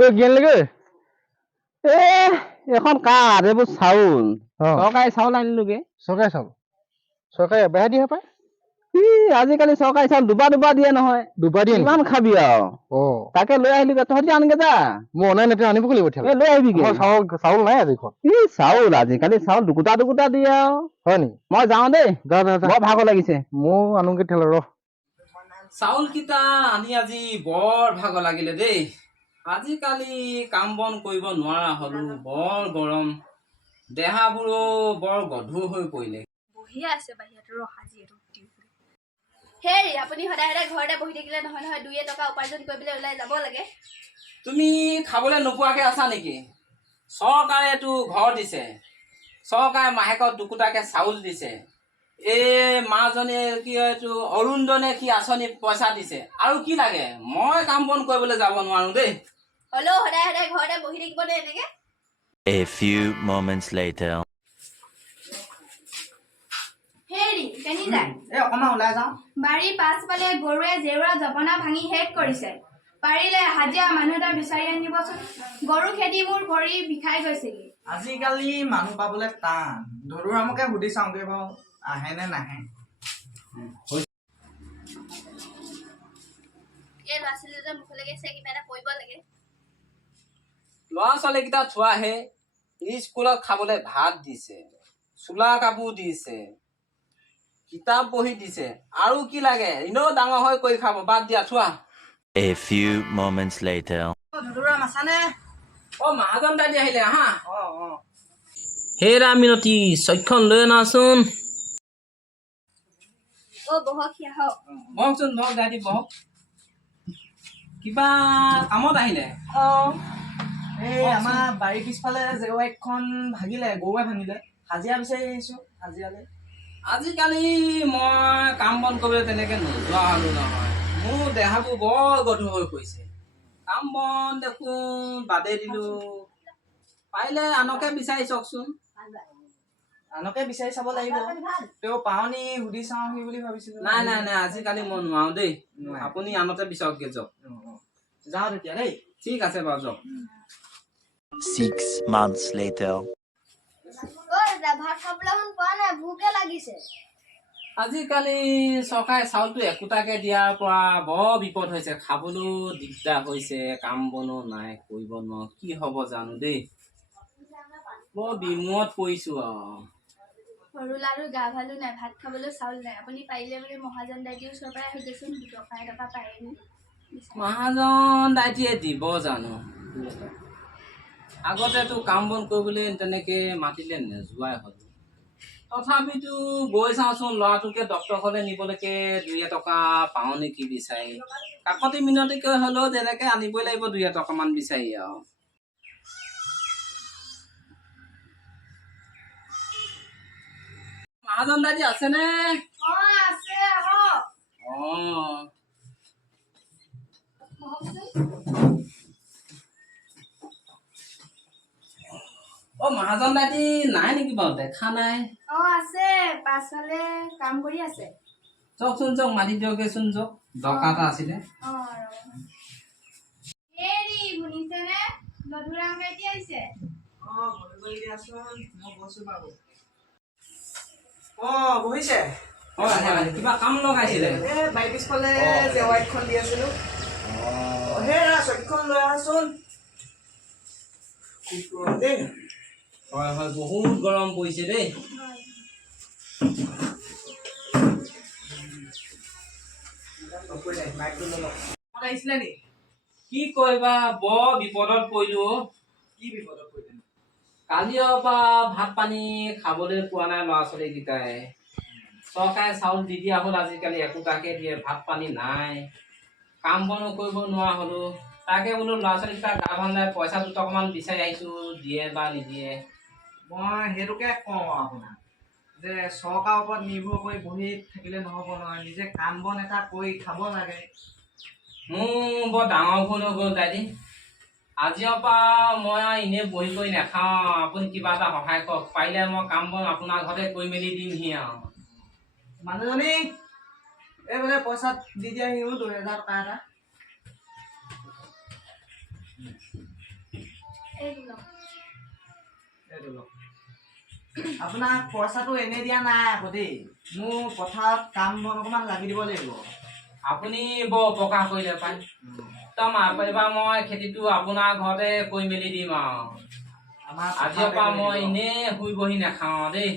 ঐ গেল গে এখন কাঠ এইবোৰ চাউল চৰকাৰী চাউল আনিলোগে চৰকাৰী চাউল চৰকাৰে এবাৰ দিয়ে পায় আজিকালি চৰকাৰী চাউল দুবাৰ দিয়ে নহয় দুবাৰ দিয়ে কিমান খাবি আৰু তাকে লৈ আহিলোগে তহঁতি আনগে যা মই অনলাইন লেটাৰ আনিব লাগিব এতিয়া লৈ আহিবিগে চাউল নাই আজি ঘৰত চাউল আজিকালি চাউল দুকুটা দিয়ে আৰু হয় নি মই যাওঁ দেই যা বৰ ভাগৰ লাগিছে মই আনোগে তেল ৰ চাউল কিটা আনি আজি বৰ ভাগৰ লাগিলে দেই আজিকালি কাম বন কৰিব নোৱাৰা হলো বৰ গৰম দেহাবোৰো বৰ গধুৰ হৈ পৰিলে বহি আছে বাহিৰত ৰহাজি হেৰি আপুনি সদায় সদায় ঘৰতে বহি থাকিলে নহয় নহয় 2 টকা উপাৰ্জন কৰিবলৈ ওলাই যাব লাগে তুমি খাবলৈ নোপোৱাকে আছা নেকি চৰকাৰেতো ঘৰ দিছে চৰকাৰে মাহেকত দুকুটাকে চাউল দিছে এই মাজনে কি এইটো অৰুণোদয়ে কি আঁচনি পইচা দিছে আৰু কি লাগে মই কাম বন কৰিবলৈ যাব নোৱাৰো দেই হলো সদায় সদায় ঘৰতে বহি থাকিব দে এনেকে A few moments later হেৰি কেনি যায় অকণমান ওলাই যাওঁ বাৰী পাছফালে গৰুৱে জেউৰা জপনা ভাঙি শেষ কৰিছে পাৰিলে হাজিৰা মানুহ এটা বিচাৰি আনিবচোন গৰু খেতিবোৰ কৰি বিষাই গৈছেগে আজিকালি মানুহ পাবলৈ টান ধৰুৰামকে সুধি চাওঁগে বাৰু আহে নে নাহে এই ল'ৰা ছোৱালীজন মুখলৈকে চাই কিবা এটা কৰিব লাগে ল'ৰা ছোৱালীকেইটা চোৱাহে স্কুলত খাবলৈ ভাত দিছে চোলা কাপোৰ দিছে কিতাপ বহি দিছে আৰু কি লাগে এনেও ডাঙৰ হৈ কৰি খাব বাদ দিয়া চোৱা A few moments later ধৰুৰাম আছানে মহাজন দাদি আহিলে আহা হেৰা মিনতি চৈখন লৈ আনাচোন বহক আহক বহকচোন বহক দাদি বহক কিবা কামত আহিলে এই আমাৰ বাৰীৰ পিছফালে জেওৰাখন ভাগিলে গৰুৱে ভাঙিলে হাজিৰা বিচাৰি আহিছো হাজিৰালে আজিকালি মই কাম বন কৰিবলৈ তেনেকে নোযোৱা হলো নহয় মোৰ দেহাবোৰ বৰ গধুৰ হৈ পৰিছে কাম বন দেখোন বাদে দিলো পাৰিলে আনকে বিচাৰি চাওকচোন আনকে বিচাৰি চাব লাগিব তেওঁ পাওনি সুধি চাওঁহি বুলি ভাবিছিলো নাই আজিকালি মই নোৱাৰো দেই আপুনি আনতে বিচাৰকগে যাওক যাওঁ তেতিয়া দেই ঠিক আছে বাৰু যাওক 6 months later ভাত খাবলৈ মন পোৱা নাই ভোকে লাগিছে আজিকালি চৰকাৰে চাউলটো একোটাকে দিয়াৰ পৰা বৰ বিপদ হৈছে খাবলৈও দিগদাৰ হৈছে কাম বনো নাই কৰিব নোৱাৰো কি হব জানো দেই বৰ বিমুৰত পৰিছো আৰু সৰু লাৰু গা ভালো নাই ভাত খাবলৈ চাউল নাই আপুনি পাৰিলে বুলি মহাজন দাইটিও ওচৰৰ পৰা আহিছেচোন 2 টকা এটকা পাৰেনি মহাজন দাইটিয়ে দিব জানো আগতেতো কাম বন কৰিবলৈ তেনেকে মাতিলে নোযোৱাই হ'ল তথাপিতো গৈ চাওঁচোন ল'ৰাটোকে ডক্তৰ ঘৰলৈ নিবলৈকে 2 টকা পাওঁ নেকি বিচাৰি কাকতি মিনতিকৈ হ'লেও যেনেকে আনিবই লাগিব 2 টকামান বিচাৰি আৰু মহাজন দাদি আছেনে আছে আহক মহাজন দাদি নাই নেকি বাৰু দেখা নাই আছে পাছফালে কাম কৰি আছে যাওকচোন যাওক মাতি দিয়কচোন যাওক দৰকাৰ এটা আছিলে হেৰি শুনিছেনে মধুৰাম গাইতি আহিছে মই গৈছো বাৰু বহিছে কিবা কাম লগাইছিলে বাৰীৰ পিছফালে জেওৰাখন দি আছিলো চকীখন লৈ আহাচোন দেই হয় বহুত গৰম পৰিছে দেই আহিছিলে নি কি কৰিবা বৰ বিপদত পৰিলো কি বিপদত পৰিলে কালিৰ পৰা ভাত পানী খাবলৈ পোৱা নাই ল'ৰা ছোৱালীকেইটাই চৰকাৰে চাউল দি দিয়া হ'ল আজিকালি একোটাকে দিয়ে ভাত পানী নাই কাম বনো কৰিব নোৱাৰা হলো তাকে বোলো ল'ৰা ছোৱালীকেইটা গা ভাল নাই পইচা 2 টকামান বিচাৰি আহিছো দিয়ে বা নিদিয়ে মই সেইটোকে কওঁ আপোনাক যে চৰকাৰৰ ওপৰত নিৰ্ভৰ কৰি বহি থাকিলে নহ'ব নহয় নিজে কাম বন এটা কৰি খাব লাগে মোৰ বৰ ডাঙৰ ভুল হৈ গ'ল দাদি আজিৰ পৰা মই এনেই বহি কৰি নাখাওঁ আপুনি কিবা এটা সহায় কৰক পাৰিলে মই কাম বন আপোনাৰ ঘৰতে কৰি মেলি দিমহি আৰু মানুহজনী এই বোলে পইচা দি দিয়াহি 2000 টকা এটা এইটো লওক। এইটো লওক। আপোনাক পইচাটো এনেই দিয়া নাই আকৌ দেই। মোৰ পথাৰত কাম বন অকণমান লাগি দিব লাগিব। আপুনি বৰ উপকাৰ কৰিলে পাই। একদম এইবাৰ মই খেতিটো আপোনাৰ ঘৰতে কৰি মেলি দিম আৰু আমাৰ আজিৰ পৰা মই এনেই শুই বহি নাখাওঁ দেই।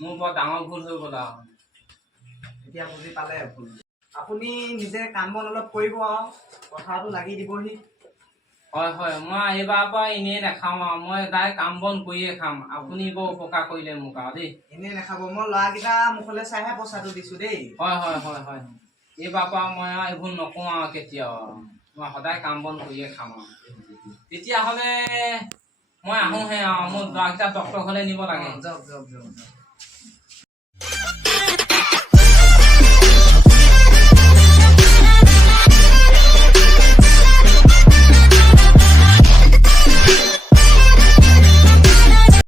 মোৰ বৰ ডাঙৰ ভুল হৈ গ'ল আৰু এতিয়া বুজি পালে ভুল। আপুনি নিজে কাম বন অলপ কৰিব আৰু পথাৰতো লাগি দিবহি। হয় হয়, মই এইবাৰ পৰা এনেই নাখাওঁ আৰু মই তাই কাম বন কৰিয়ে খাম। আপুনি বৰ উপকাৰ কৰিলে মোক আৰু দেই। এনেই নাখাব, মই ল'ৰাকেইটা মুখলৈ চাইহে পইচাটো দিছোঁ দেই। হয় হয় হয় হয়, এইবাৰ পৰা মই আৰু এইবোৰ নকওঁ আৰু কেতিয়াও। মই সদায় কাম বন কৰিয়ে খাম আৰু তেতিয়াহ'লে মই আহোঁহে আৰু মোৰ ল'ৰাকেইটা ডক্টৰ ঘৰলৈ নিব লাগে। যাওক যাওক যাওক।